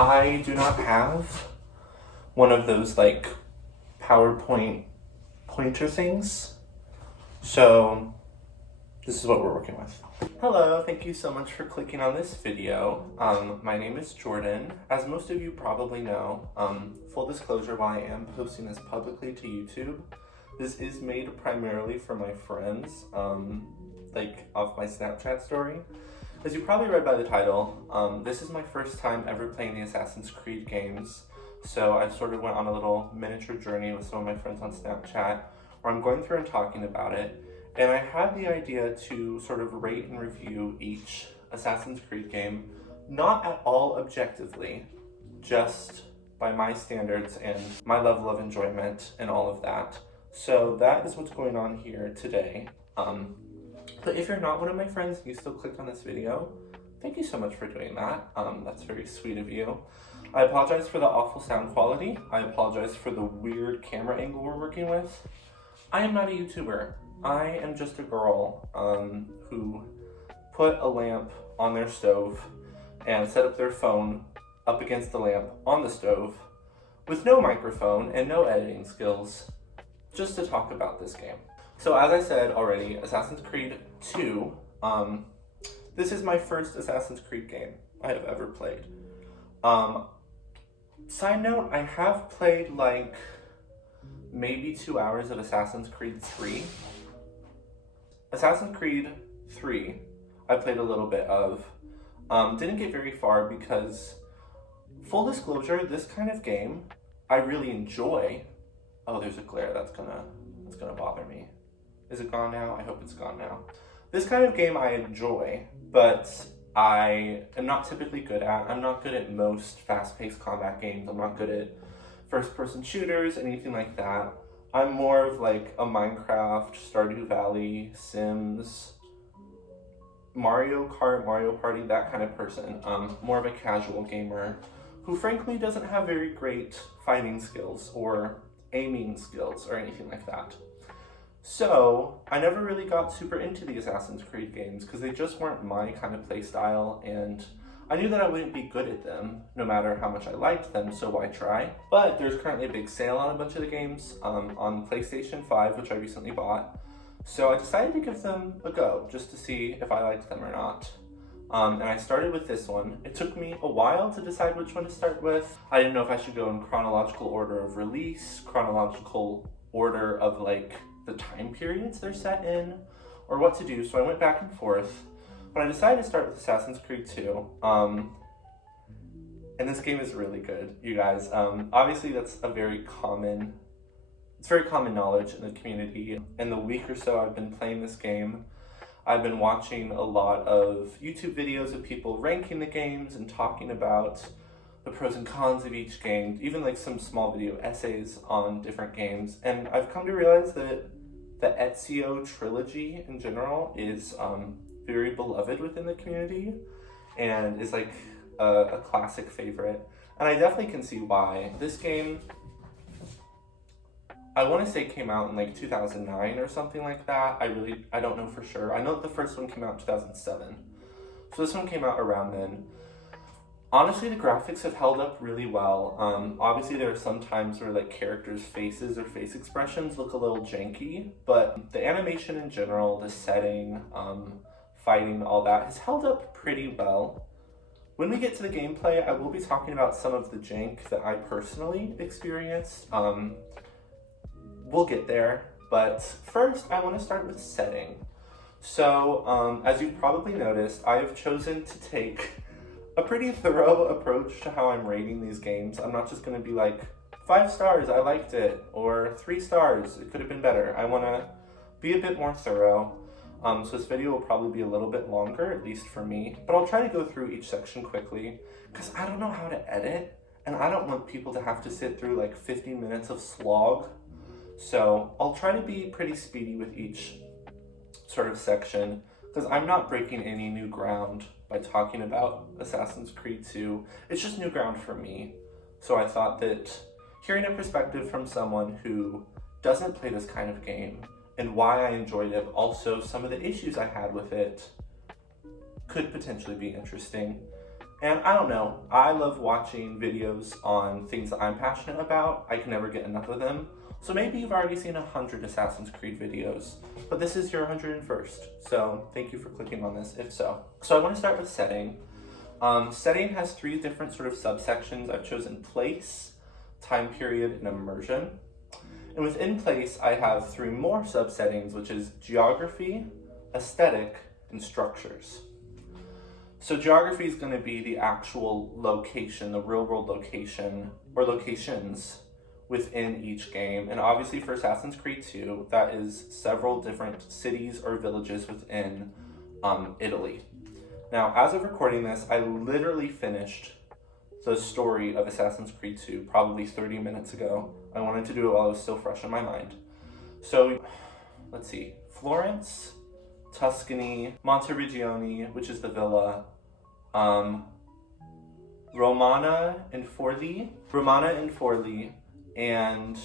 I do not have one of those like PowerPoint pointer things, so this is what we're working with. Hello, thank you so much for clicking on this video. My name is Jordan. As most of you probably know, full disclosure, while I am posting this publicly to YouTube, this is made primarily for my friends, like off my Snapchat story. As you probably read by the title, this is my first time ever playing the Assassin's Creed games, so I sort of went on a little miniature journey with some of my friends on Snapchat, where I'm going through and talking about it, and I had the idea to sort of rate and review each Assassin's Creed game, not at all objectively, just by my standards and my level of enjoyment and all of that. So that is what's going on here today. But if you're not one of my friends and you still clicked on this video, thank you so much for doing that. That's very sweet of you. I apologize for the awful sound quality. I apologize for the weird camera angle we're working with. I am not a YouTuber. I am just a girl who put a lamp on their stove and set up their phone up against the lamp on the stove with no microphone and no editing skills, just to talk about this game. So as I said already, Assassin's Creed 2, this is my first Assassin's Creed game I have ever played. Side note, I have played like maybe 2 hours of Assassin's Creed 3. Assassin's Creed 3, I played a little bit of. Didn't get very far because, full disclosure, this kind of game I really enjoy. Oh, there's a glare that's gonna bother me. Is it gone now? I hope it's gone now. This kind of game I enjoy, but I am not typically good at. I'm not good at most fast-paced combat games. I'm not good at first-person shooters, anything like that. I'm more of like a Minecraft, Stardew Valley, Sims, Mario Kart, Mario Party, that kind of person. More of a casual gamer who frankly doesn't have very great fighting skills or aiming skills or anything like that. So I never really got super into the Assassin's Creed games because they just weren't my kind of play style, and I knew that I wouldn't be good at them no matter how much I liked them, so why try? But there's currently a big sale on a bunch of the games on PlayStation 5, which I recently bought. So I decided to give them a go just to see if I liked them or not. And I started with this one. It took me a while to decide which one to start with. I didn't know if I should go in chronological order of release, chronological order of like the time periods they're set in, or what to do, so I went back and forth. But I decided to start with Assassin's Creed 2. And this game is really good, you guys. Obviously that's very common knowledge in the community. In the week or so I've been playing this game, I've been watching a lot of YouTube videos of people ranking the games and talking about the pros and cons of each game, even like some small video essays on different games. And I've come to realize that the Ezio trilogy in general is very beloved within the community and is like a classic favorite. And I definitely can see why. This game, I want to say came out in like 2009 or something like that. I don't know for sure. I know that the first one came out in 2007. So this one came out around then. Honestly, the graphics have held up really well. Obviously, there are some times where like characters' faces or face expressions look a little janky, but the animation in general, the setting, fighting, all that has held up pretty well. When we get to the gameplay, I will be talking about some of the jank that I personally experienced. We'll get there, but first I want to start with setting. So, as you've probably noticed, I have chosen to take a pretty thorough approach to how I'm rating these games. I'm not just going to be like, 5 stars, I liked it, or 3 stars, it could have been better. I want to be a bit more thorough. So this video will probably be a little bit longer, at least for me, but I'll try to go through each section quickly because I don't know how to edit, and I don't want people to have to sit through like 15 minutes of slog. So I'll try to be pretty speedy with each sort of section because I'm not breaking any new ground by talking about Assassin's Creed 2. It's just new ground for me. So I thought that hearing a perspective from someone who doesn't play this kind of game and why I enjoyed it, also some of the issues I had with it, could potentially be interesting. And I don't know, I love watching videos on things that I'm passionate about. I can never get enough of them. So maybe you've already seen 100 Assassin's Creed videos, but this is your 101st. So thank you for clicking on this, if so. So I want to start with setting. Setting has 3 different sort of subsections. I've chosen place, time period, and immersion. And within place, I have 3 more subsettings, which is geography, aesthetic, and structures. So geography is going to be the actual location, the real world location, or locations within each game. And obviously for Assassin's Creed 2, that is several different cities or villages within Italy. Now, as of recording this, I literally finished the story of Assassin's Creed 2 probably 30 minutes ago. I wanted to do it while it was still fresh in my mind. So, let's see. Florence, Tuscany, Monteriggioni, which is the villa, Romana and Forlì, and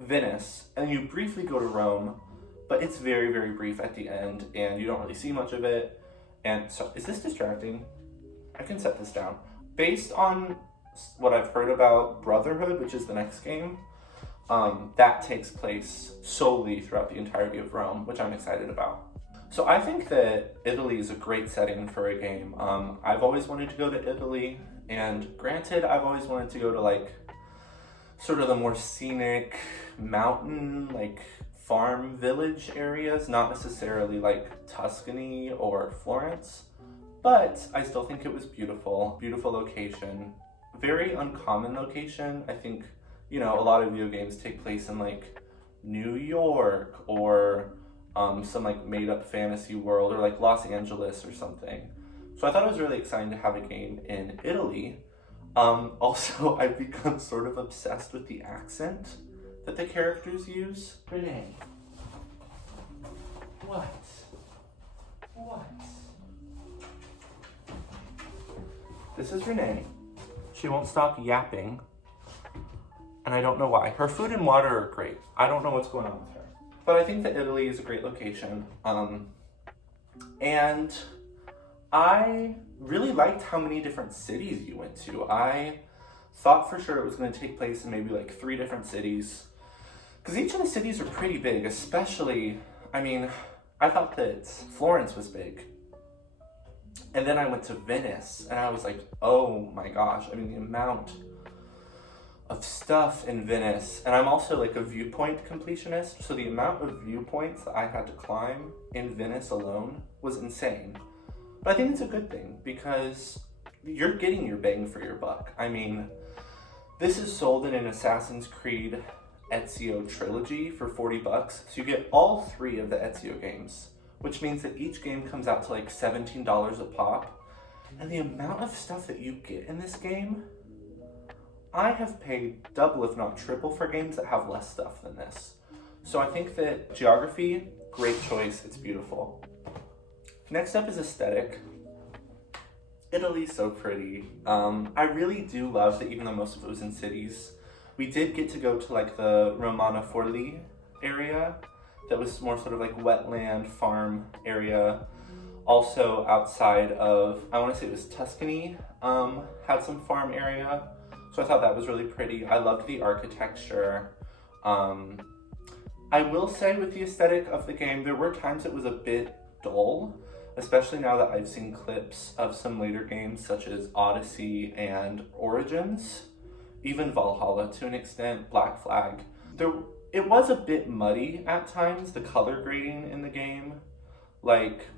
Venice. And you briefly go to Rome, but it's very, very brief at the end, and you don't really see much of it. And so, is this distracting? I can set this down. Based on what I've heard about Brotherhood, which is the next game, that takes place solely throughout the entirety of Rome, which I'm excited about. So I think that Italy is a great setting for a game. I've always wanted to go to Italy, and granted, I've always wanted to go to like sort of the more scenic mountain, like farm village areas, not necessarily like Tuscany or Florence. But I still think it was beautiful, beautiful location, very uncommon location. I think, you know, a lot of video games take place in like New York or some like made up fantasy world, or like Los Angeles or something. So I thought it was really exciting to have a game in Italy. Also, I've become sort of obsessed with the accent that the characters use. Renee. What? This is Renee. She won't stop yapping, and I don't know why. Her food and water are great. I don't know what's going on with her. But I think that Italy is a great location. And I really liked how many different cities you went to. I thought for sure it was going to take place in maybe like 3 different cities, because each of the cities are pretty big, especially, I mean, I thought that Florence was big. And then I went to Venice, and I was like, oh my gosh, I mean, the amount of stuff in Venice. And I'm also like a viewpoint completionist, so the amount of viewpoints that I had to climb in Venice alone was insane. But I think it's a good thing, because you're getting your bang for your buck. I mean, this is sold in an Assassin's Creed Ezio trilogy for $40, so you get all 3 of the Ezio games, which means that each game comes out to like $17 a pop. And the amount of stuff that you get in this game, I have paid double if not triple for games that have less stuff than this. So I think that geography, great choice, it's beautiful. Next up is aesthetic. Italy's so pretty. I really do love that even though most of it was in cities, we did get to go to like the Romana Forlì area that was more sort of like wetland farm area. Also outside of, I want to say it was Tuscany, had some farm area. So I thought that was really pretty. I loved the architecture. I will say with the aesthetic of the game, there were times it was a bit dull, especially now that I've seen clips of some later games such as Odyssey and Origins, even Valhalla to an extent, Black Flag. It was a bit muddy at times, the color grading in the game. Like,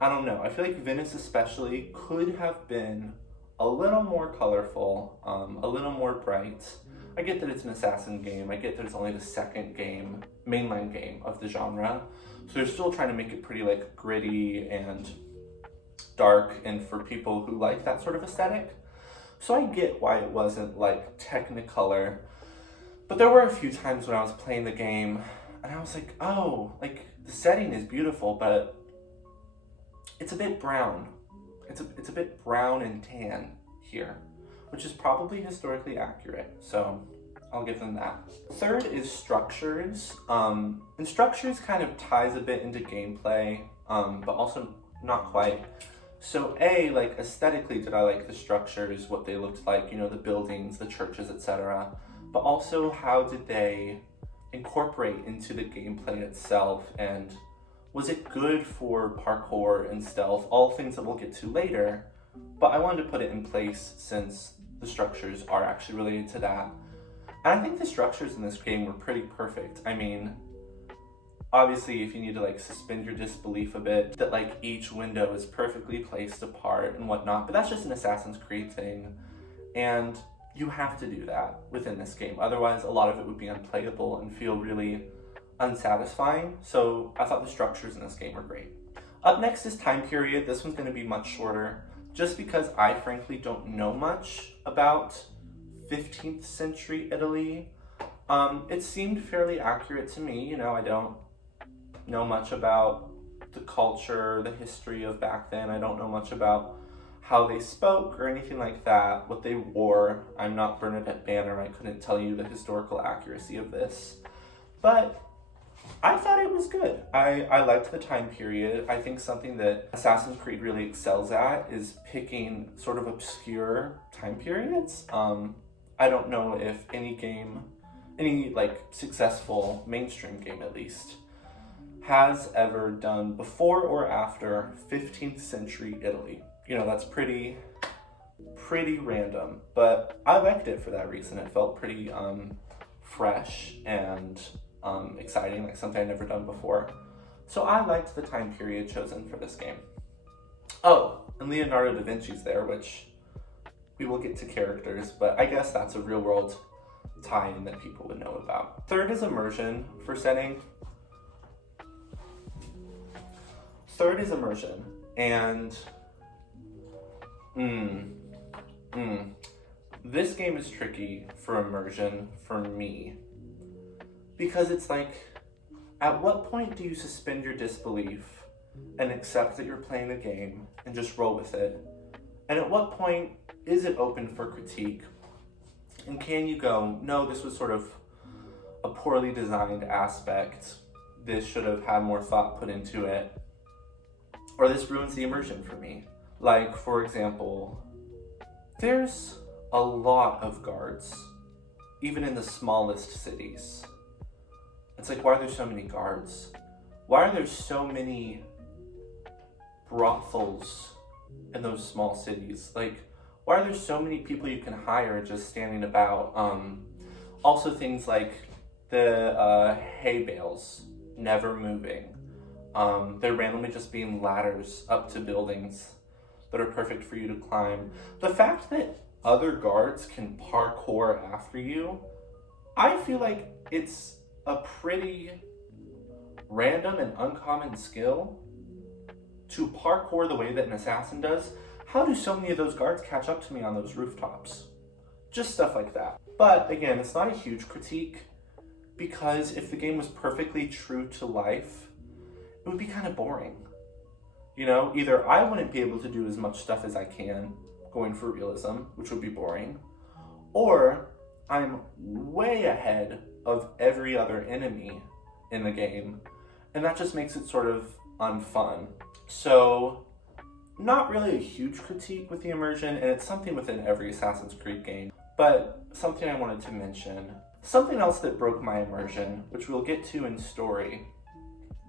I don't know, I feel like Venice especially could have been a little more colorful, a little more bright. I get that it's an assassin game, I get that it's only the 2nd game, mainline game of the genre, so they're still trying to make it pretty like gritty and dark, and for people who like that sort of aesthetic. So I get why it wasn't like Technicolor, but there were a few times when I was playing the game and I was like, oh, like the setting is beautiful, but it's a bit brown. It's a bit brown and tan here, which is probably historically accurate, so I'll give them that. Third is structures. And structures kind of ties a bit into gameplay, but also not quite. So A, like aesthetically, did I like the structures, what they looked like, you know, the buildings, the churches, etc. But also, how did they incorporate into the gameplay itself, and was it good for parkour and stealth, all things that we'll get to later, but I wanted to put it in place since the structures are actually related to that. And I think the structures in this game were pretty perfect. I mean, obviously if you need to like suspend your disbelief a bit, that like each window is perfectly placed apart and whatnot, but that's just an Assassin's Creed thing. And you have to do that within this game. Otherwise, a lot of it would be unplayable and feel really unsatisfying. So I thought the structures in this game were great. Up next is time period. This one's going to be much shorter, just because I frankly don't know much about 15th century Italy. It seemed fairly accurate to me. You know, I don't know much about the culture, the history of back then. I don't know much about how they spoke or anything like that, what they wore. I'm not Bernadette Banner. I couldn't tell you the historical accuracy of this. But I thought it was good. I liked the time period. I think something that Assassin's Creed really excels at is picking sort of obscure time periods. I don't know if any game, any like successful mainstream game at least, has ever done before or after 15th century Italy. You know, that's pretty random, but I liked it for that reason. It felt pretty fresh and exciting, like something I'd never done before. So I liked the time period chosen for this game. Oh, and Leonardo da Vinci's there, which we will get to characters, but I guess that's a real world tie-in that people would know about. Third is immersion for setting. Third is immersion, and this game is tricky for immersion for me, because it's like, at what point do you suspend your disbelief and accept that you're playing a game and just roll with it? And at what point is it open for critique? And can you go, no, this was sort of a poorly designed aspect, this should have had more thought put into it, or this ruins the immersion for me? Like, for example, there's a lot of guards, even in the smallest cities. It's like, why are there so many guards? Why are there so many brothels in those small cities? Like, why are there so many people you can hire just standing about? Also things like the hay bales never moving. They're randomly just being ladders up to buildings that are perfect for you to climb. The fact that other guards can parkour after you, I feel like it's a pretty random and uncommon skill to parkour the way that an assassin does. How do so many of those guards catch up to me on those rooftops? Just stuff like that. But again, it's not a huge critique, because if the game was perfectly true to life, it would be kind of boring. You know, either I wouldn't be able to do as much stuff as I can going for realism, which would be boring, or I'm way ahead of every other enemy in the game, and that just makes it sort of unfun. So, not really a huge critique with the immersion, and it's something within every Assassin's Creed game, but something I wanted to mention. Something else that broke my immersion, which we'll get to in story.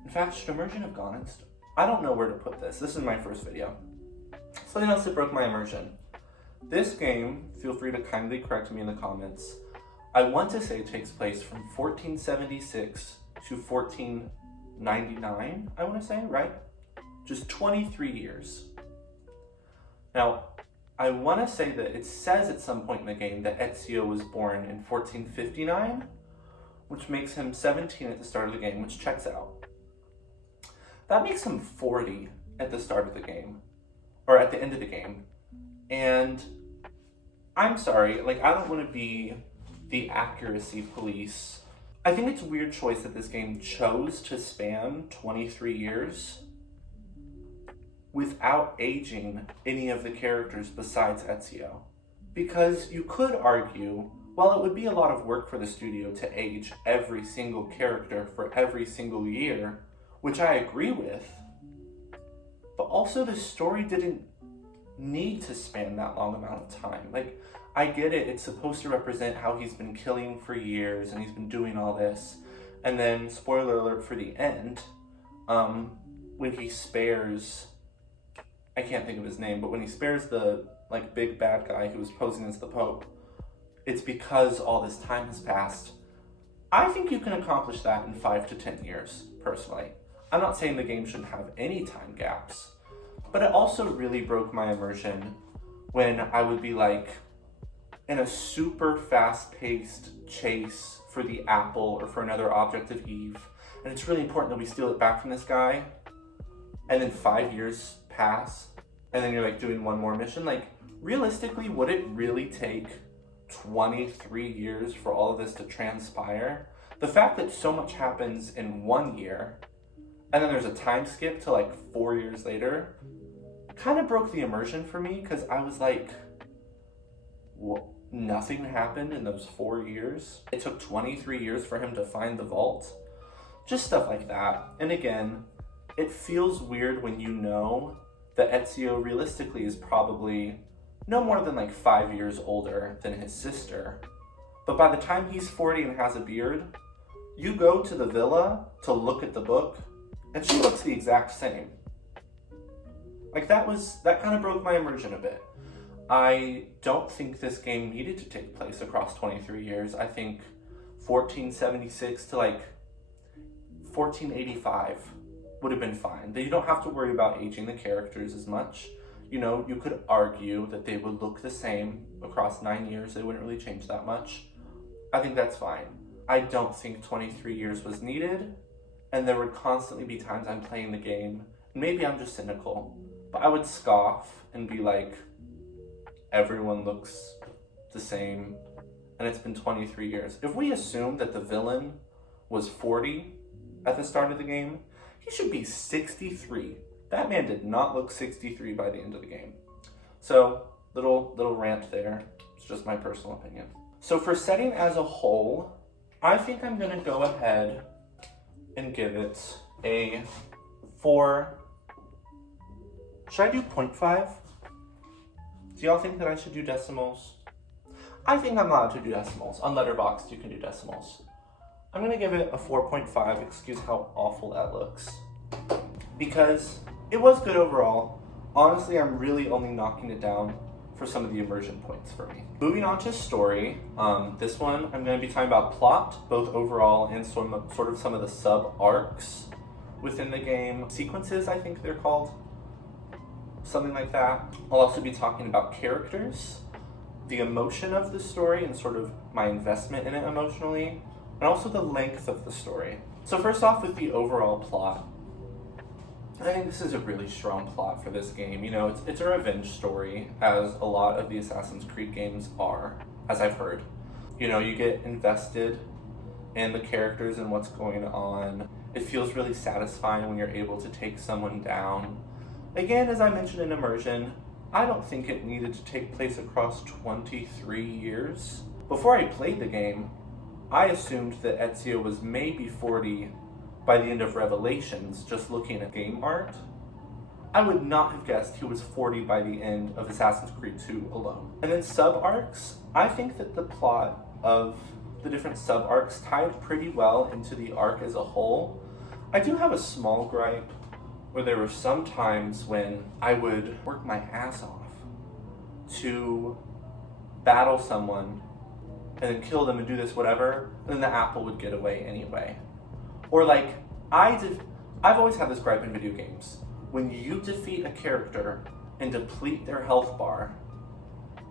In fact, should immersion have gone in story? I don't know where to put this. This is my first video. Something else that broke my immersion. This game, feel free to kindly correct me in the comments, I want to say it takes place from 1476 to 1499, I want to say, right? Just 23 years. Now, I want to say that it says at some point in the game that Ezio was born in 1459, which makes him 17 at the start of the game, which checks out. That makes him 40 at the start of the game, or at the end of the game. And I'm sorry, like, I don't want to be the accuracy police. I think it's a weird choice that this game chose to span 23 years without aging any of the characters besides Ezio. Because you could argue, while it would be a lot of work for the studio to age every single character for every single year, which I agree with, but also the story didn't need to span that long amount of time. Like, I get it, it's supposed to represent how he's been killing for years and he's been doing all this. And then, spoiler alert for the end, when he spares, I can't think of his name, but when he spares the like big bad guy who was posing as the Pope, it's because all this time has passed. I think you can accomplish that in 5 to 10 years, personally. I'm not saying the game shouldn't have any time gaps, but it also really broke my immersion when I would be like in a super fast-paced chase for the apple or for another object of Eve, and it's really important that we steal it back from this guy, and then 5 years pass, and then you're like doing one more mission. Like, realistically, would it really take 23 years for all of this to transpire? The fact that so much happens in 1 year, and then there's a time skip to like 4 years later, kind of broke the immersion for me, because I was like, what? Nothing happened in those 4 years. It took 23 years for him to find the vault. Just stuff like that. And again, it feels weird when you know that Ezio realistically is probably no more than like 5 years older than his sister. But by the time he's 40 and has a beard, you go to the villa to look at the book, and she looks the exact same. Like, that kind of broke my immersion a bit. I don't think this game needed to take place across 23 years. I think 1476 to like 1485 would have been fine. You don't have to worry about aging the characters as much. You know, you could argue that they would look the same across 9 years. They wouldn't really change that much. I think that's fine. I don't think 23 years was needed, and there would constantly be times I'm playing the game, maybe I'm just cynical, but I would scoff and be like, everyone looks the same, and it's been 23 years. If we assume that the villain was 40 at the start of the game, he should be 63. That man did not look 63 by the end of the game. So, little rant there. It's just my personal opinion. So for setting as a whole, I think I'm gonna go ahead and give it a 4. Should I do 0.5? Do y'all think that I should do decimals? I think I'm allowed to do decimals. On Letterboxd, you can do decimals. I'm gonna give it a 4.5, excuse how awful that looks, because it was good overall. Honestly, I'm really only knocking it down for some of the immersion points for me. Moving on to story, this one I'm gonna be talking about plot, both overall and sort of some of the sub-arcs within the game. Sequences, I think they're called. Something like that. I'll also be talking about characters, the emotion of the story, and sort of my investment in it emotionally, and also the length of the story. So first off, with the overall plot, I think this is a really strong plot for this game. You know, it's a revenge story, as a lot of the Assassin's Creed games are, as I've heard. You know, you get invested in the characters and what's going on. It feels really satisfying when you're able to take someone down. Again, as I mentioned in immersion, I don't think it needed to take place across 23 years. Before I played the game, I assumed that Ezio was maybe 40 by the end of Revelations, just looking at game art. I would not have guessed he was 40 by the end of Assassin's Creed 2 alone. And then sub-arcs, I think that the plot of the different sub-arcs tied pretty well into the arc as a whole. I do have a small gripe where there were some times when I would work my ass off to battle someone and then kill them and do this whatever, and then the apple would get away anyway. Or like, I've always had this gripe in video games. When you defeat a character and deplete their health bar,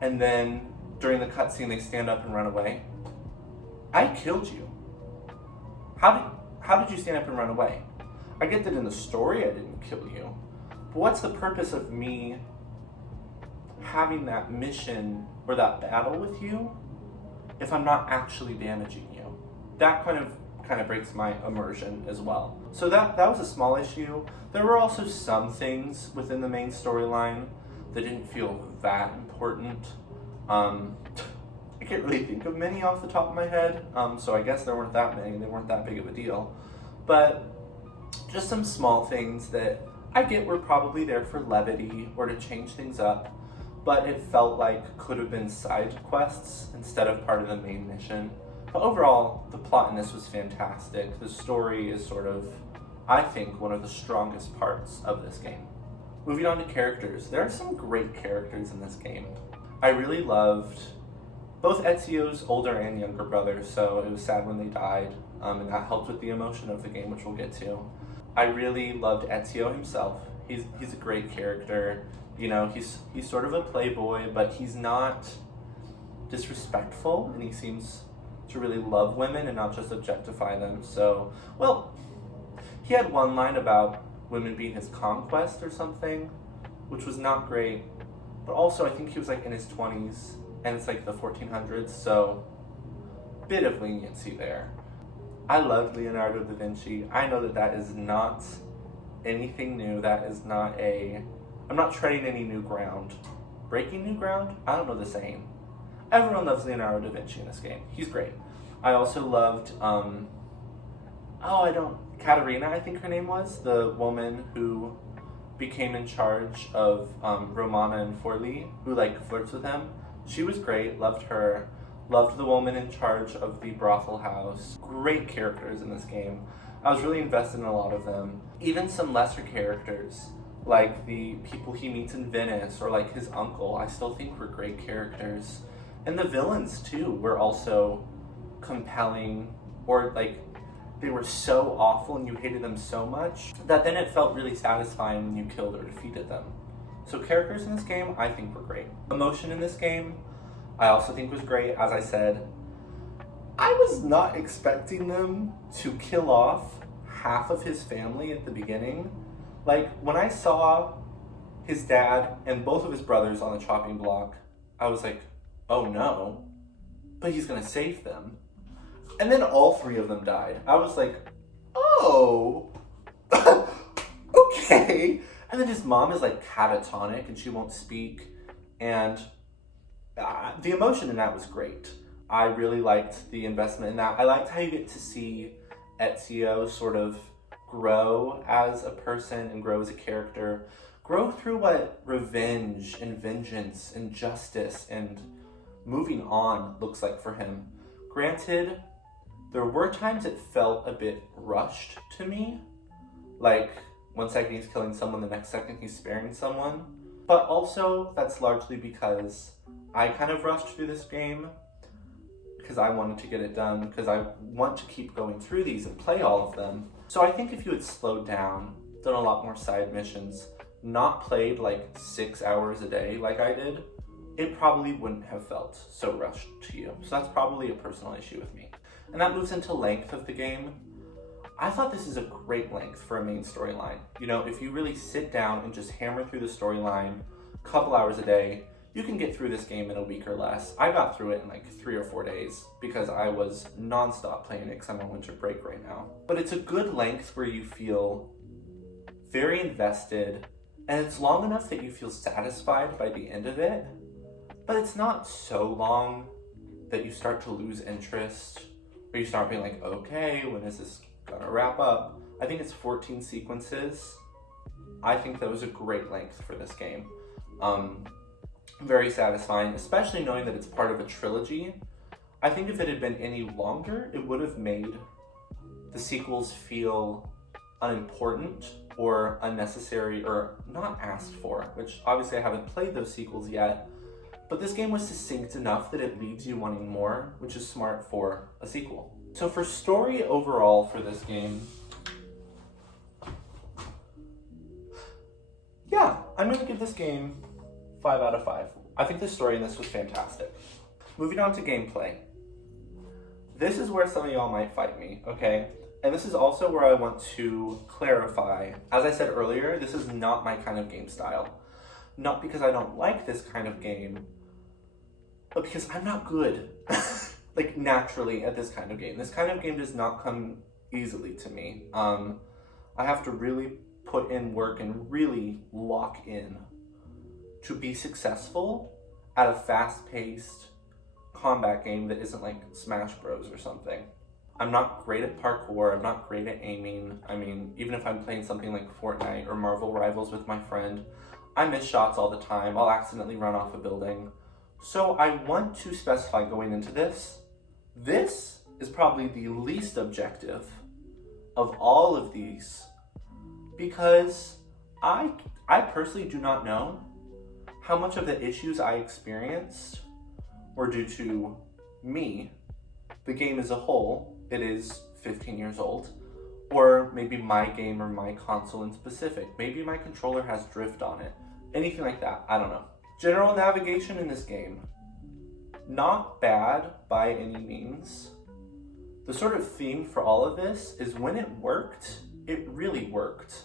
and then during the cutscene they stand up and run away, I killed you. How did you stand up and run away? I get that in the story I didn't kill you, but what's the purpose of me having that mission or that battle with you if I'm not actually damaging you? That kind of breaks my immersion as well. So that was a small issue. There were also some things within the main storyline that didn't feel that important. I can't really think of many off the top of my head, so I guess there weren't that many. They weren't that big of a deal. But just some small things that I get we're probably there for levity or to change things up, but it felt like could have been side quests instead of part of the main mission. But overall, the plot in this was fantastic. The story is sort of, I think, one of the strongest parts of this game. Moving on to characters, there are some great characters in this game. I really loved both Ezio's older and younger brothers, so it was sad when they died, and that helped with the emotion of the game, which we'll get to. I really loved Ezio himself. He's a great character. You know, he's sort of a playboy, but he's not disrespectful, and he seems to really love women and not just objectify them. So, well, he had one line about women being his conquest or something, which was not great. But also, I think he was like in his 20s, and it's like the 1400s, so bit of leniency there. I loved Leonardo da Vinci. I know that is not anything new. That is not I'm not treading any new ground. Breaking new ground? I don't know the saying. Everyone loves Leonardo da Vinci in this game. He's great. I also loved, Katerina, I think her name was, the woman who became in charge of Romana and Forli, who like flirts with him. She was great, loved her. Loved the woman in charge of the brothel house. Great characters in this game. I was really invested in a lot of them. Even some lesser characters, like the people he meets in Venice, or like his uncle, I still think were great characters. And the villains too were also compelling, or like they were so awful and you hated them so much that then it felt really satisfying when you killed or defeated them. So characters in this game, I think were great. Emotion in this game, I also think was great. As I said, I was not expecting them to kill off half of his family at the beginning. Like, when I saw his dad and both of his brothers on the chopping block, I was like, oh no, but he's gonna save them. And then all three of them died. I was like, oh, okay. And then his mom is like catatonic and she won't speak. And the emotion in that was great. I really liked the investment in that. I liked how you get to see Ezio sort of grow as a person and grow as a character, grow through what revenge and vengeance and justice and moving on looks like for him. Granted, there were times it felt a bit rushed to me, like 1 second he's killing someone, the next second he's sparing someone, but also that's largely because I kind of rushed through this game because I wanted to get it done, because I want to keep going through these and play all of them. So I think if you had slowed down, done a lot more side missions, not played like 6 hours a day like I did, it probably wouldn't have felt so rushed to you. So that's probably a personal issue with me. And that moves into length of the game. I thought this is a great length for a main storyline. You know, if you really sit down and just hammer through the storyline a couple hours a day, you can get through this game in a week or less. I got through it in like 3 or 4 days because I was nonstop playing it because I'm on winter break right now. But it's a good length where you feel very invested, and it's long enough that you feel satisfied by the end of it, but it's not so long that you start to lose interest, or you start being like, okay, when is this gonna wrap up? I think it's 14 sequences. I think that was a great length for this game. Very satisfying, especially knowing that it's part of a trilogy. I think if it had been any longer, it would have made the sequels feel unimportant or unnecessary or not asked for, which obviously I haven't played those sequels yet, but this game was succinct enough that it leaves you wanting more, which is smart for a sequel. So for story overall for this game, yeah, I'm gonna give this game 5 out of 5. I think the story in this was fantastic. Moving on to gameplay. This is where some of y'all might fight me, okay? And this is also where I want to clarify. As I said earlier, this is not my kind of game style. Not because I don't like this kind of game, but because I'm not good, like naturally at this kind of game. This kind of game does not come easily to me. I have to really put in work and really lock in to be successful at a fast-paced combat game that isn't like Smash Bros or something. I'm not great at parkour, I'm not great at aiming. I mean, even if I'm playing something like Fortnite or Marvel Rivals with my friend, I miss shots all the time. I'll accidentally run off a building. So I want to specify going into this, this is probably the least objective of all of these, because I personally do not know how much of the issues I experienced were due to me, the game as a whole. It is 15 years old, or maybe my game or my console in specific. Maybe my controller has drift on it. Anything like that, I don't know. General navigation in this game, not bad by any means. The sort of theme for all of this is when it worked, it really worked.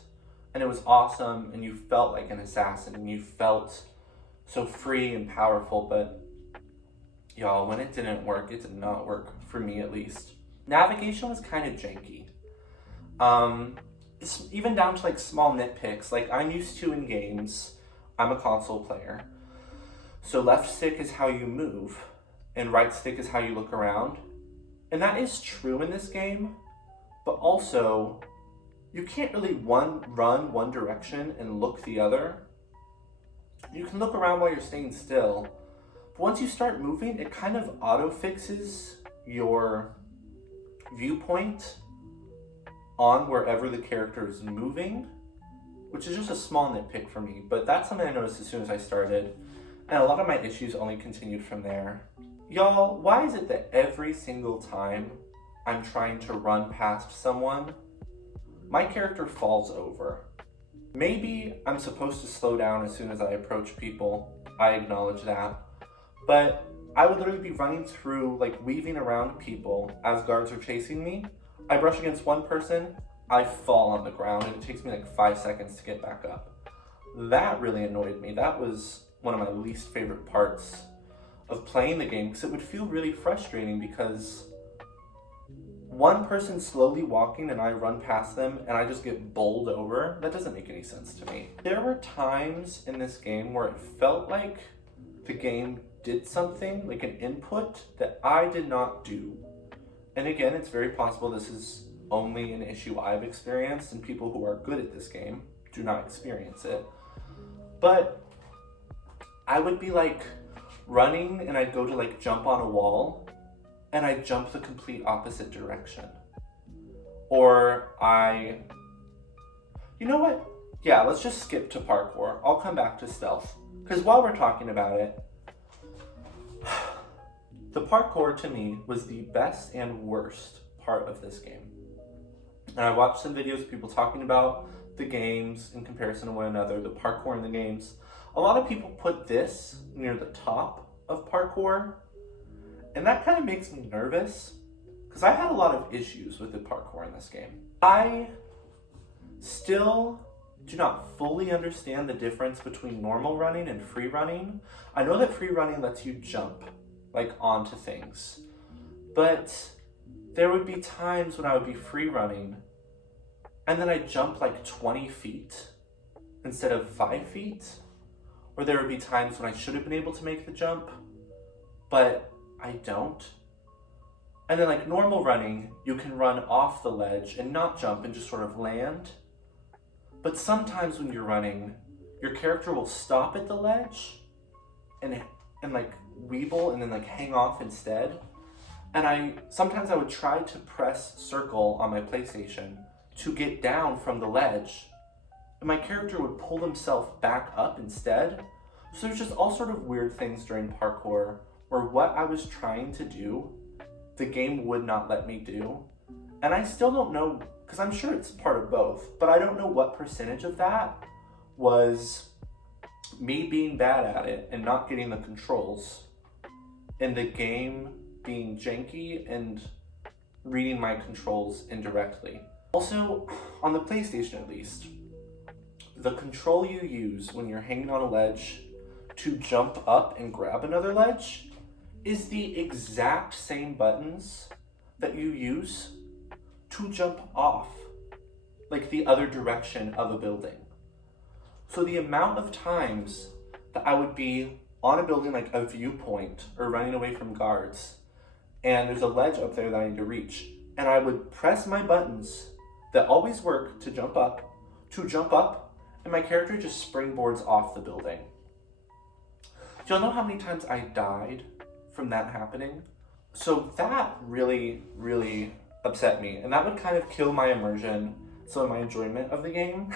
And it was awesome, and you felt like an assassin, and you felt so free and powerful, but y'all, when it didn't work, it did not work, for me at least. Navigation was kind of janky. It's even down to like small nitpicks, like I'm used to in games, I'm a console player. So left stick is how you move, and right stick is how you look around. And that is true in this game, but also, you can't really run one direction and look the other. You can look around while you're staying still, but once you start moving, it kind of auto-fixes your viewpoint on wherever the character is moving, which is just a small nitpick for me, but that's something I noticed as soon as I started, and a lot of my issues only continued from there. Y'all, why is it that every single time I'm trying to run past someone, my character falls over? Maybe I'm supposed to slow down as soon as I approach people, I acknowledge that, but I would literally be running through, like weaving around people as guards are chasing me. I brush against one person, I fall on the ground, and it takes me like 5 seconds to get back up. That really annoyed me. That was one of my least favorite parts of playing the game, because it would feel really frustrating because one person slowly walking and I run past them and I just get bowled over. That doesn't make any sense to me. There were times in this game where it felt like the game did something, like an input that I did not do. And again, it's very possible this is only an issue I've experienced, and people who are good at this game do not experience it. But I would be like running and I'd go to like jump on a wall and I'd jump the complete opposite direction. Or you know what? Yeah, let's just skip to parkour. I'll come back to stealth. Because while we're talking about it, the parkour to me was the best and worst part of this game. And I watched some videos of people talking about the games in comparison to one another, the parkour in the games. A lot of people put this near the top of parkour, and that kind of makes me nervous because I had a lot of issues with the parkour in this game. I still do not fully understand the difference between normal running and free running. I know that free running lets you jump like onto things, but there would be times when I would be free running and then I'd jump like 20 feet instead of 5 feet. Or there would be times when I should have been able to make the jump, but I don't. And then like normal running, you can run off the ledge and not jump and just sort of land. But sometimes when you're running, your character will stop at the ledge and like weeble and then like hang off instead. And sometimes I would try to press circle on my PlayStation to get down from the ledge, and my character would pull himself back up instead. So there's just all sort of weird things during parkour where what I was trying to do, the game would not let me do. And I still don't know, because I'm sure it's part of both, but I don't know what percentage of that was me being bad at it and not getting the controls, and the game being janky and reading my controls indirectly. Also, on the PlayStation at least, the control you use when you're hanging on a ledge to jump up and grab another ledge is the exact same buttons that you use to jump off, like the other direction of a building. So the amount of times that I would be on a building, like a viewpoint, or running away from guards, and there's a ledge up there that I need to reach, and I would press my buttons that always work to jump up, and my character just springboards off the building. Do y'all know how many times I died from that happening? So that really, really upset me, and that would kind of kill my immersion, so my enjoyment of the game.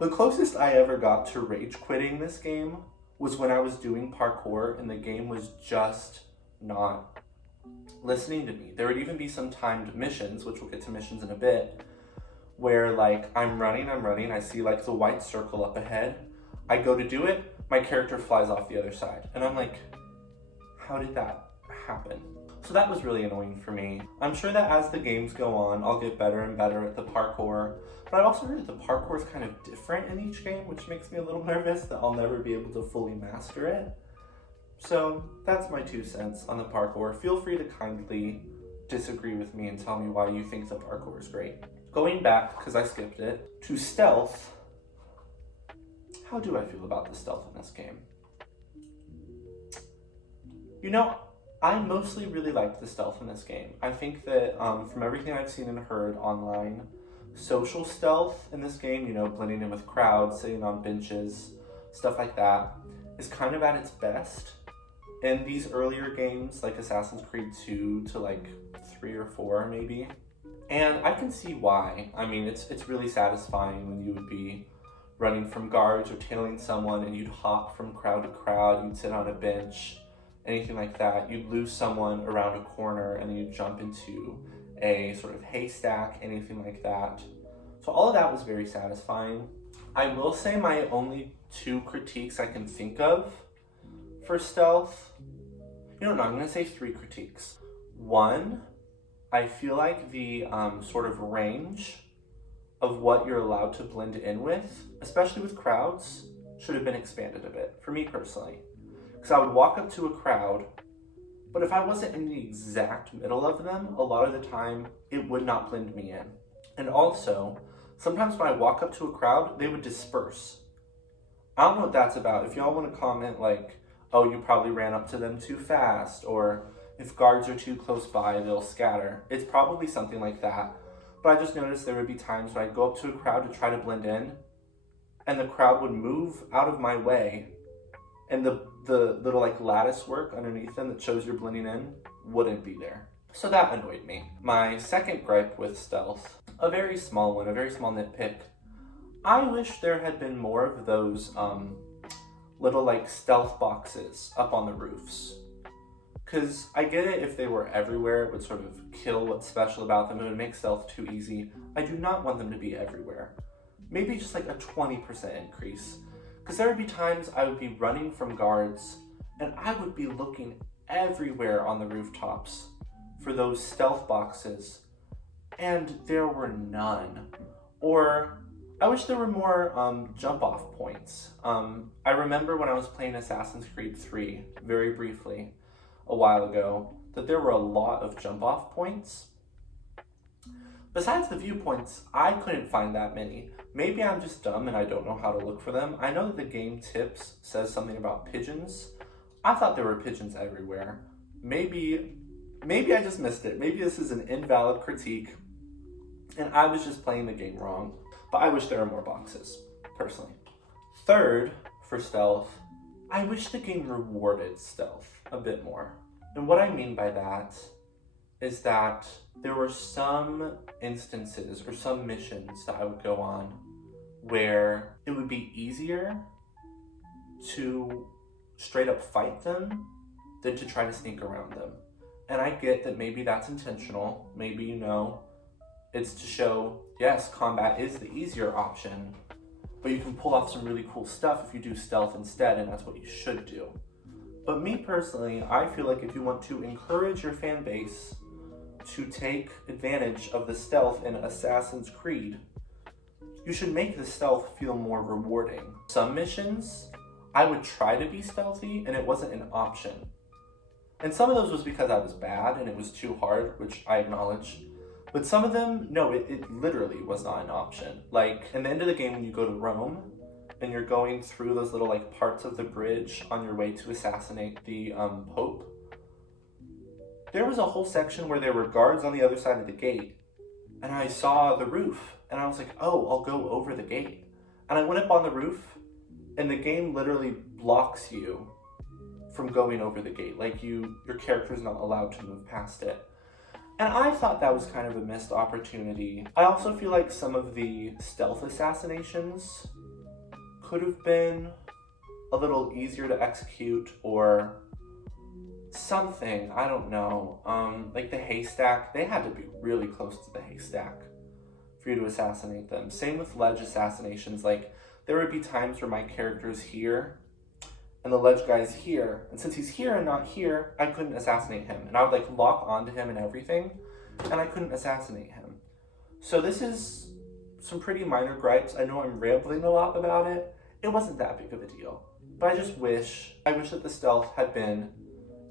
The closest I ever got to rage quitting this game was when I was doing parkour and the game was just not listening to me. There would even be some timed missions, which we'll get to missions in a bit, where like I'm running, I see like the white circle up ahead. I go to do it, my character flies off the other side. And I'm like, how did that happen? So that was really annoying for me. I'm sure that as the games go on, I'll get better and better at the parkour. But I've also heard that the parkour is kind of different in each game, which makes me a little nervous that I'll never be able to fully master it. So that's my 2 cents on the parkour. Feel free to kindly disagree with me and tell me why you think the parkour is great. Going back, because I skipped it, to stealth. How do I feel about the stealth in this game? You know, I mostly really liked the stealth in this game. I think that from everything I've seen and heard online, social stealth in this game, you know, blending in with crowds, sitting on benches, stuff like that, is kind of at its best. In these earlier games, like Assassin's Creed 2 to like 3 or 4 maybe. And I can see why. I mean, it's really satisfying when you would be running from guards or tailing someone and you'd hop from crowd to crowd, you'd sit on a bench, anything like that. You'd lose someone around a corner and then you'd jump into a sort of haystack, anything like that. So all of that was very satisfying. I will say my only 2 critiques I can think of for stealth, I'm gonna say 3 critiques. 1, I feel like the sort of range of what you're allowed to blend in with, especially with crowds, should have been expanded a bit, for me personally. Because I would walk up to a crowd, but if I wasn't in the exact middle of them, a lot of the time, it would not blend me in. And also, sometimes when I walk up to a crowd, they would disperse. I don't know what that's about. If y'all want to comment like, oh, you probably ran up to them too fast, or if guards are too close by, they'll scatter. It's probably something like that. But I just noticed there would be times when I'd go up to a crowd to try to blend in, and the crowd would move out of my way, and the little like lattice work underneath them that shows you're blending in wouldn't be there. So that annoyed me. My second gripe with stealth, a very small one, a very small nitpick. I wish there had been more of those little like stealth boxes up on the roofs. Because I get it, if they were everywhere, it would sort of kill what's special about them. It would make stealth too easy. I do not want them to be everywhere. Maybe just like a 20% increase. Because there would be times I would be running from guards and I would be looking everywhere on the rooftops for those stealth boxes, and there were none. Or I wish there were more jump off points. I remember when I was playing Assassin's Creed 3 very briefly a while ago that there were a lot of jump off points. Besides the viewpoints, I couldn't find that many. Maybe I'm just dumb and I don't know how to look for them. I know that the game tips says something about pigeons. I thought there were pigeons everywhere. Maybe I just missed it. Maybe this is an invalid critique and I was just playing the game wrong. But I wish there were more boxes, personally. Third, for stealth, I wish the game rewarded stealth a bit more. And what I mean by that is that there were some instances or some missions that I would go on where it would be easier to straight up fight them than to try to sneak around them. And I get that maybe that's intentional. Maybe, it's to show, yes, combat is the easier option, but you can pull off some really cool stuff if you do stealth instead, and that's what you should do. But me personally, I feel like if you want to encourage your fan base to take advantage of the stealth in Assassin's Creed, you should make the stealth feel more rewarding. Some missions, I would try to be stealthy and it wasn't an option. And some of those was because I was bad and it was too hard, which I acknowledge. But some of them, no, it literally was not an option. Like, in the end of the game when you go to Rome, and you're going through those little like parts of the bridge on your way to assassinate the Pope, There was a whole section where there were guards on the other side of the gate, and I saw the roof, and I was like, oh, I'll go over the gate. And I went up on the roof, and the game literally blocks you from going over the gate. Like your character's not allowed to move past it. And I thought that was kind of a missed opportunity. I also feel like some of the stealth assassinations could have been a little easier to execute, or something, I don't know. Like the haystack, they had to be really close to the haystack for you to assassinate them. Same with ledge assassinations. Like there would be times where my character's here and the ledge guy's here, and since he's here and not here, I couldn't assassinate him, and I would like lock onto him and everything, and I couldn't assassinate him. So this is some pretty minor gripes. I know I'm rambling a lot about it. It wasn't that big of a deal, but I wish that the stealth had been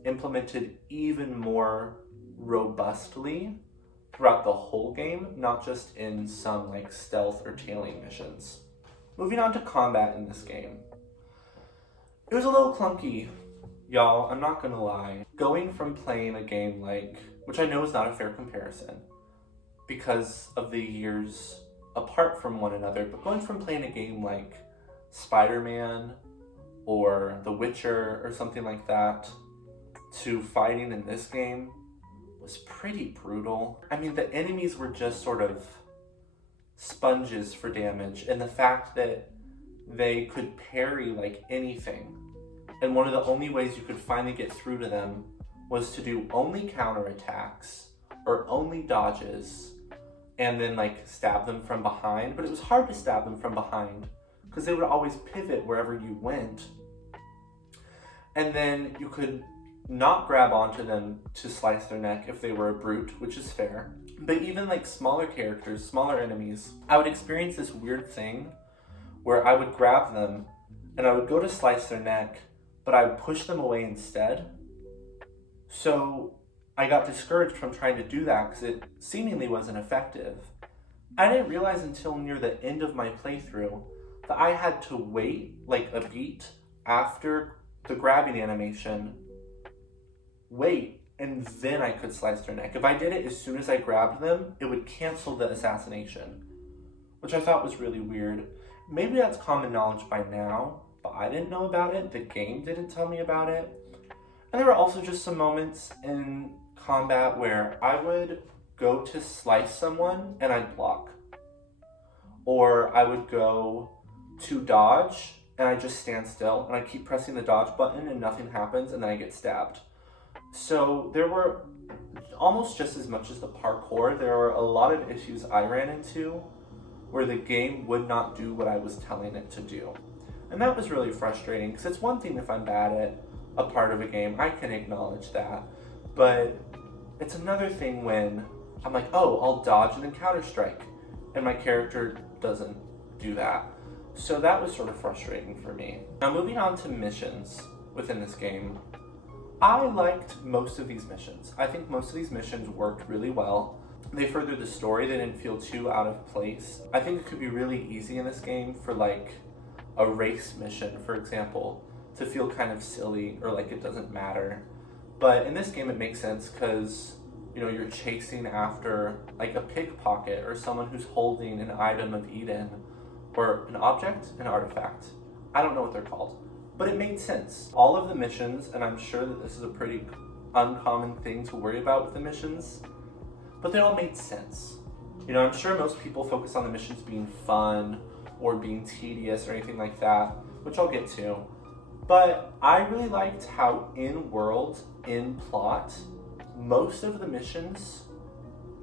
implemented even more robustly throughout the whole game, not just in some like stealth or tailing missions. Moving on to combat in this game. It was a little clunky, y'all, I'm not gonna lie. Going from playing a game like, which I know is not a fair comparison because of the years apart from one another, but going from playing a game like Spider-Man or The Witcher or something like that to fighting in this game was pretty brutal. I mean, the enemies were just sort of sponges for damage, and the fact that they could parry like anything, and one of the only ways you could finally get through to them was to do only counterattacks or only dodges and then like stab them from behind. But it was hard to stab them from behind because they would always pivot wherever you went, and then you could not grab onto them to slice their neck if they were a brute, which is fair. But even like smaller characters, smaller enemies, I would experience this weird thing where I would grab them and I would go to slice their neck, but I would push them away instead. So I got discouraged from trying to do that because it seemingly wasn't effective. I didn't realize until near the end of my playthrough that I had to wait like a beat after the grabbing animation, and then I could slice their neck. If I did it as soon as I grabbed them, it would cancel the assassination, which I thought was really weird. Maybe that's common knowledge by now, but I didn't know about it. The game didn't tell me about it. And there were also just some moments in combat where I would go to slice someone and I'd block. Or I would go to dodge and I just stand still and I keep pressing the dodge button and nothing happens, and then I get stabbed. So there were almost just as much as the parkour, there were a lot of issues I ran into where the game would not do what I was telling it to do. And that was really frustrating, because it's one thing if I'm bad at a part of a game, I can acknowledge that. But it's another thing when I'm like, oh, I'll dodge and then counter strike, and my character doesn't do that. So that was sort of frustrating for me. Now moving on to missions within this game. I liked most of these missions. I think most of these missions worked really well. They furthered the story. They didn't feel too out of place. I think it could be really easy in this game for like a race mission, for example, to feel kind of silly or like it doesn't matter. But in this game it makes sense because, you know, you're chasing after like a pickpocket or someone who's holding an item of Eden, or an object, an artifact. I don't know what they're called. But it made sense. All of the missions, and I'm sure that this is a pretty uncommon thing to worry about with the missions, but they all made sense. You know, I'm sure most people focus on the missions being fun or being tedious or anything like that, which I'll get to. But I really liked how in-world, in-plot, most of the missions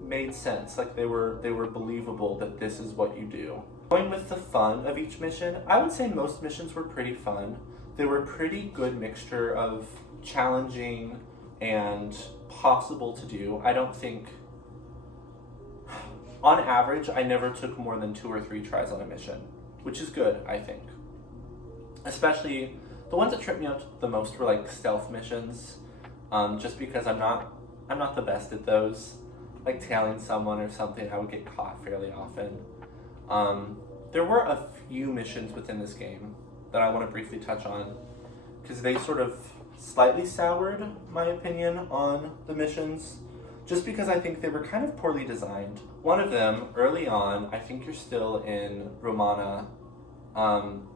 made sense. Like they were believable that this is what you do. Going with the fun of each mission, I would say most missions were pretty fun. They were a pretty good mixture of challenging and possible to do. I don't think, on average, I never took more than 2 or 3 tries on a mission, which is good, I think. Especially, the ones that tripped me out the most were like stealth missions, just because I'm not the best at those. Like tailing someone or something, I would get caught fairly often. There were a few missions within this game that I want to briefly touch on, because they sort of slightly soured my opinion on the missions, just because I think they were kind of poorly designed. One of them, early on, I think you're still in Romana.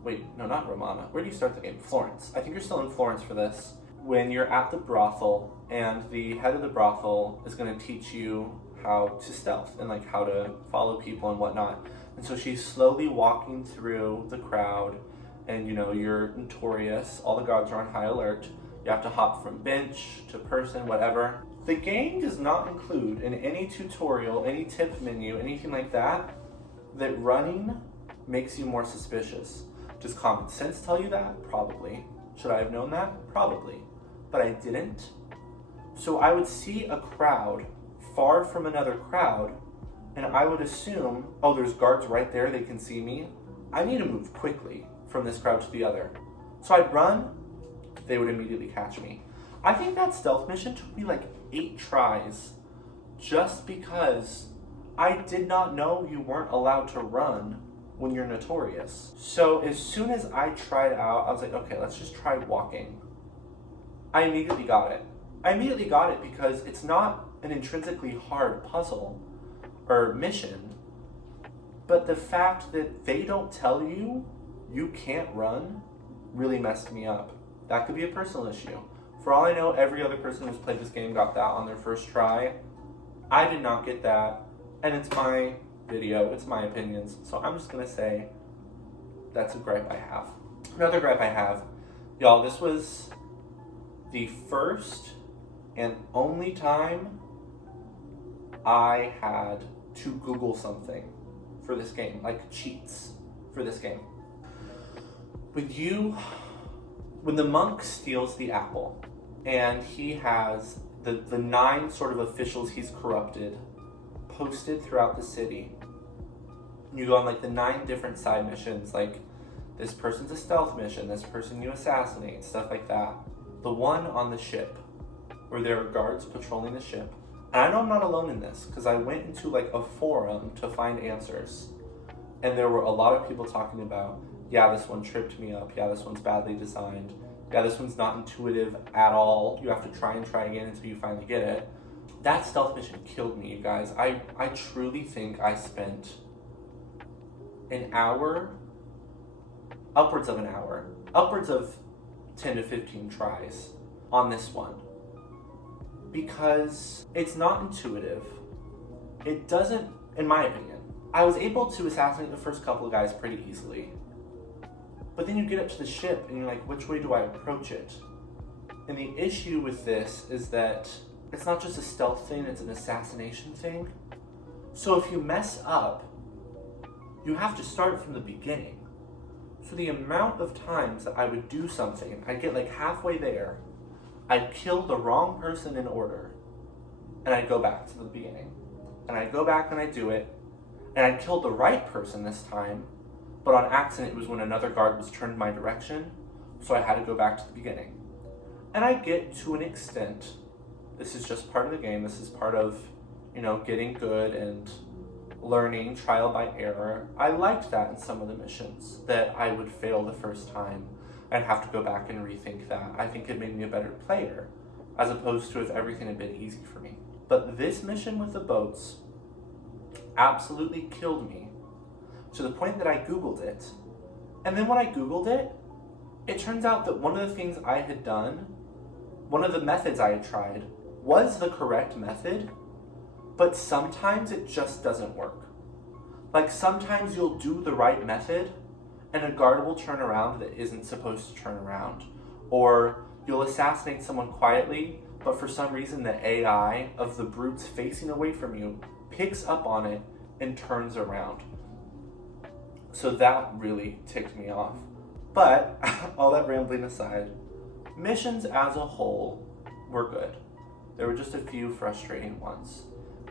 Wait, no, not Romana. Where do you start the game? Florence. I think you're still in Florence for this. When you're at the brothel, and the head of the brothel is going to teach you how to stealth and like how to follow people and whatnot. And so she's slowly walking through the crowd, and you know, you're notorious. All the guards are on high alert. You have to hop from bench to person, whatever. The game does not include in any tutorial, any tip menu, anything like that, that running makes you more suspicious. Does common sense tell you that? Probably. Should I have known that? Probably. But I didn't. So I would see a crowd far from another crowd, and I would assume, oh, there's guards right there, they can see me. I need to move quickly from this crowd to the other. So I'd run, they would immediately catch me. I think that stealth mission took me like 8 tries just because I did not know you weren't allowed to run when you're notorious. So as soon as I tried out, I was like, okay, let's just try walking. I immediately got it. I immediately got it because it's not an intrinsically hard puzzle or mission, but the fact that they don't tell you you can't run really messed me up. That could be a personal issue. For all I know, every other person who's played this game got that on their first try. I did not get that, and it's my video, it's my opinions, so I'm just gonna say that's a gripe I have. Another gripe I have, y'all, this was the first and only time I had to Google something for this game, like cheats for this game. When the monk steals the apple, and he has the 9 sort of officials he's corrupted posted throughout the city. You go on like the 9 different side missions, like this person's a stealth mission, this person you assassinate, stuff like that. The one on the ship, where there are guards patrolling the ship. And I know I'm not alone in this, because I went into like a forum to find answers. And there were a lot of people talking about, yeah, this one tripped me up, yeah, this one's badly designed, yeah, this one's not intuitive at all, you have to try again until you finally get it. That stealth mission killed me, you guys. I truly think I spent an hour, upwards of 10 to 15 tries on this one. Because it's not intuitive. It doesn't, in my opinion. I was able to assassinate the first couple of guys pretty easily. But then you get up to the ship and you're like, which way do I approach it? And the issue with this is that it's not just a stealth thing, it's an assassination thing. So if you mess up, you have to start from the beginning. So the amount of times that I would do something, I'd get like halfway there, I'd kill the wrong person in order, and I'd go back to the beginning. And I'd go back and I'd do it, and I'd kill the right person this time, but on accident it was when another guard was turned my direction, so I had to go back to the beginning. And I get to an extent, this is just part of the game, this is part of, you know, getting good and learning, trial by error. I liked that in some of the missions, that I would fail the first time and have to go back and rethink that. I think it made me a better player, as opposed to if everything had been easy for me. But this mission with the boats absolutely killed me, to the point that I Googled it. And then when I Googled it, it turns out that one of the things I had done, one of the methods I had tried, was the correct method, but sometimes it just doesn't work. Like sometimes you'll do the right method and a guard will turn around that isn't supposed to turn around. Or you'll assassinate someone quietly, but for some reason the AI of the brutes facing away from you picks up on it and turns around. So that really ticked me off. But all that rambling aside, missions as a whole were good. There were just a few frustrating ones.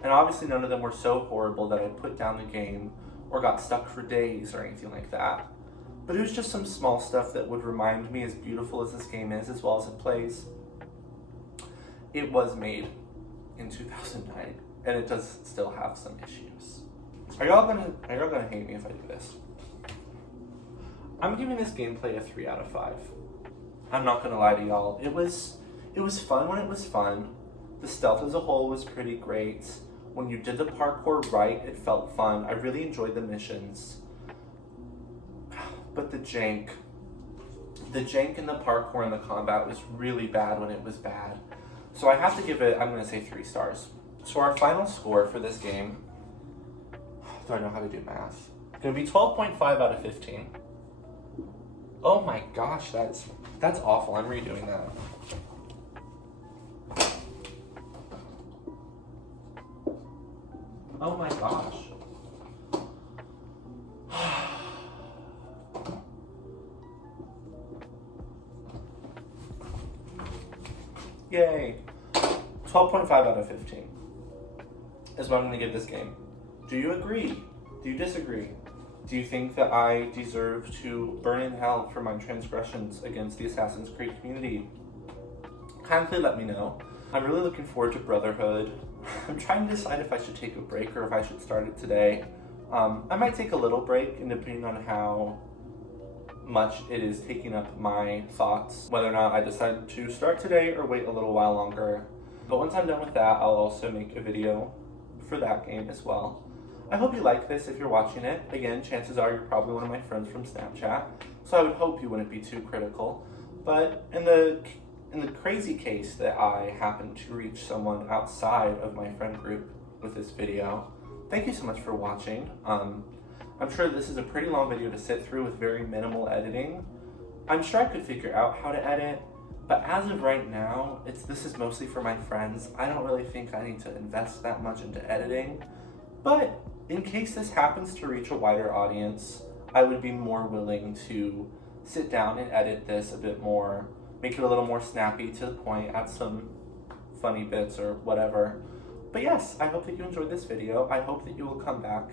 And obviously none of them were so horrible that I put down the game or got stuck for days or anything like that. But it was just some small stuff that would remind me, as beautiful as this game is, as well as it plays, it was made in 2009, and it does still have some issues. Are y'all gonna hate me if I do this? I'm giving this gameplay a 3 out of 5. I'm not gonna lie to y'all. It was fun when it was fun. The stealth as a whole was pretty great. When you did the parkour right, it felt fun. I really enjoyed the missions. But the jank in the parkour and the combat was really bad when it was bad. So I have to give it, I'm gonna say 3 stars. So our final score for this game, do I know how to do math? It's gonna be 12.5 out of 15. Oh my gosh, that's awful. I'm redoing that. Oh my gosh. Yay. 12.5 out of 15 is what I'm going to give this game. Do you agree? Do you disagree? Do you think that I deserve to burn in hell for my transgressions against the Assassin's Creed community? Kindly let me know. I'm really looking forward to Brotherhood. I'm trying to decide if I should take a break or if I should start it today. I might take a little break, and depending on how much it is taking up my thoughts, whether or not I decide to start today or wait a little while longer. But once I'm done with that, I'll also make a video for that game as well. I hope you like this if you're watching it. Again, chances are you're probably one of my friends from Snapchat, so I would hope you wouldn't be too critical. But in the crazy case that I happen to reach someone outside of my friend group with this video, thank you so much for watching. I'm sure this is a pretty long video to sit through with very minimal editing. I'm sure I could figure out how to edit, but as of right now, this is mostly for my friends. I don't really think I need to invest that much into editing, but in case this happens to reach a wider audience, I would be more willing to sit down and edit this a bit more, make it a little more snappy to the point, add some funny bits or whatever. But yes, I hope that you enjoyed this video. I hope that you will come back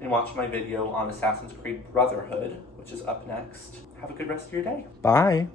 and watch my video on Assassin's Creed Brotherhood, which is up next. Have a good rest of your day. Bye.